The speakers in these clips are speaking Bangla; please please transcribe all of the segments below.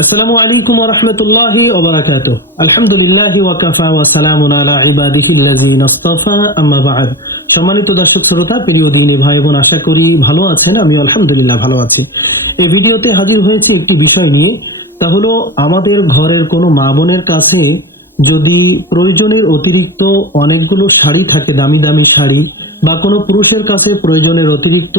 আসসালামু আলাইকুম রহমতুল্লাহি ওবরাকাত আলহামদুলিল্লাহ ওয়াকাফা ওয়া সালামুন আলা ইবাদিহিল্লাযিনা ইসতাফা, আম্মা বা'দ। সম্মানিত দর্শক শ্রোতা, প্রিয় দিনী ভাই বোন আশা করি ভালো আছেন আমি আলহামদুলিল্লাহ ভালো আছি। এই ভিডিওতে হাজির হয়েছে একটি বিষয় নিয়ে, তা হলো আমাদের ঘরের কোনো মা বোনের কাছে যদি প্রয়োজনের অতিরিক্ত অনেকগুলো শাড়ি থাকে, দামি দামি শাড়ি, বা কোনো পুরুষের কাছে প্রয়োজনের অতিরিক্ত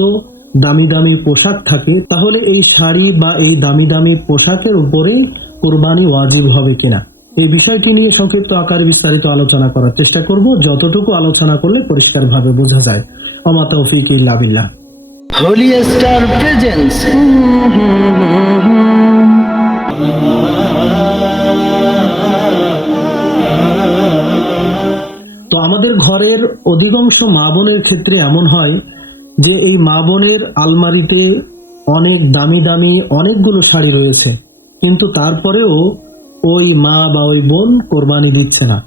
দামি দামি পোশাক থাকে তাহলে এই শাড়ি বা এই দামি দামি পোশাকের উপরে কোরবানি ওয়াজিব হবে কিনা? এই বিষয়টি নিয়ে সংক্ষিপ্ত আকারে বিস্তারিত আলোচনা করার চেষ্টা করব। যতটুকু আলোচনা করলে পরিষ্কারভাবে বোঝা যায়। অমা তৌফিক ইল্লা বিল্লাহ। হোলি স্টার প্রেজেন্স তো আমাদের ঘরের অধিকাংশ মা বোনের ক্ষেত্রে এমন হয় যে এই মা বোনের আলমারিতে অনেক দামি দামি অনেকগুলো শাড়ি রয়েছে। কিন্তু তারপরেও ওই মা বা ওই বোন কোরবানি দিচ্ছে না।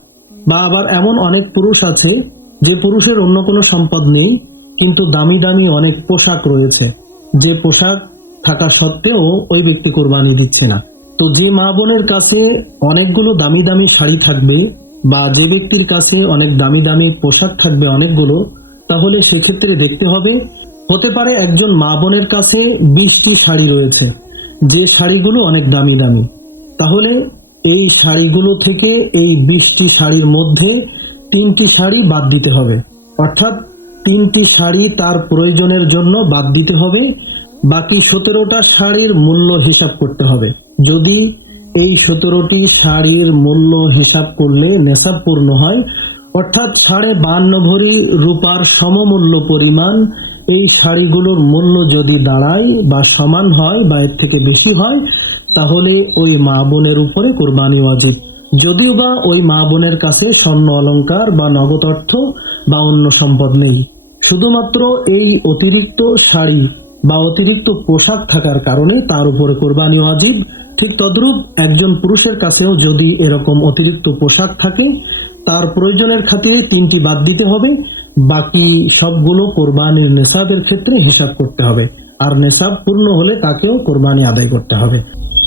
বা আবার এমন অনেক পুরুষ আছে, যে পুরুষের অন্য কোনো সম্পদ নেই, কিন্তু দামি দামি অনেক পোশাক রয়েছে। যে পোশাক থাকা সত্ত্বেও ওই ব্যক্তি কোরবানি দিচ্ছে না। তো যে মা বোনের কাছে অনেকগুলো দামি দামি শাড়ি থাকবে, বা যে ব্যক্তির কাছে অনেক দামি দামি পোশাক থাকবে অনেকগুলো তাহলে সেক্ষেত্রে দেখতে হবে, হতে পারে একজন মা বোনের কাছে বিশটি শাড়ি রয়েছে, যে শাড়িগুলো অনেক দামি দামি। তাহলে এই শাড়িগুলো থেকে এই বিশটি শাড়ির মধ্যে তিনটি শাড়ি বাদ দিতে হবে। অর্থাৎ তিনটি শাড়ি তার প্রয়োজনের জন্য বাদ দিতে হবে, বাকি সতেরোটা শাড়ির মূল্য হিসাব করতে হবে। যদি এই সতেরোটি শাড়ির মূল্য হিসাব করলে নেশাব পূর্ণ হয় অর্থাৎ সাড়ে বান্ন ভরি রূপার সমমূল্য পরিমাণ, এই শাড়িগুলোর মূল্য যদি দাঁড়ায় বা সমান হয় বা এর থেকে বেশি হয়, তাহলে ওই মা বোনের উপরে কোরবানি ওয়াজিব। যদিও বা ওই মা বোনের কাছে স্বর্ণ অলংকার বা নগদ অর্থ বা অন্য সম্পদ নেই। শুধুমাত্র এই অতিরিক্ত শাড়ি বা অতিরিক্ত পোশাক থাকার কারণে তার উপরে কোরবানি ওয়াজিব। ঠিক তদ্রূপ একজন পুরুষের কাছেও যদি এরকম অতিরিক্ত পোশাক থাকে তার প্রয়োজনের খাতিরে তিনটি বাদ দিতে হবে। বাকি সবগুলো কোরবানির নেশাবের ক্ষেত্রে হিসাব করতে হবে। আর নেশাব পূর্ণ হলে তাকেও কোরবানি আদায় করতে হবে।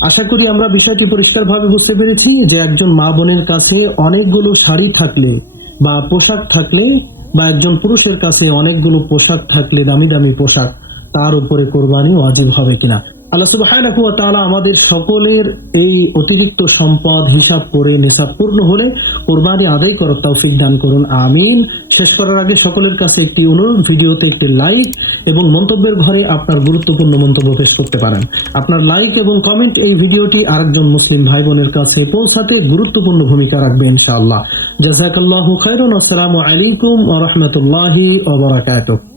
আশা করি আমরা বিষয়টি পরিষ্কারভাবে বুঝতে পেরেছি যে একজন মা বোনের কাছে অনেকগুলো শাড়ি থাকলে বা পোশাক থাকলে বা একজন পুরুষের কাছে অনেকগুলো পোশাক থাকলে দামি দামি পোশাক, তার উপরে কোরবানি ওয়াজিব হবে কিনা। আল্লাহ তাআলা আমাদের সকলের এই অতিরিক্ত সম্পদ হিসাব করে নেশাব পূর্ণ হলে কোরবানি আদায় করার তৌফিক দান করুন, আমিন। শেষ করার আগে সকলের কাছে একটি অনুরোধ, ভিডিওতে একটি লাইক এবং মন্তব্যের ঘরে আপনার গুরুত্বপূর্ণ মন্তব্য পেশ করতে পারেন। আপনার লাইক এবং কমেন্ট এই ভিডিওটি আরেকজন মুসলিম ভাই বোনের কাছে পৌঁছাতে গুরুত্বপূর্ণ ভূমিকা রাখবে, ইনশাআল্লাহ। জাজাকাল্লাহু খাইরুন আসসালামু আলাইকুম ওয়া রাহমাতুল্লাহি ওয়া বারাকাতুহু।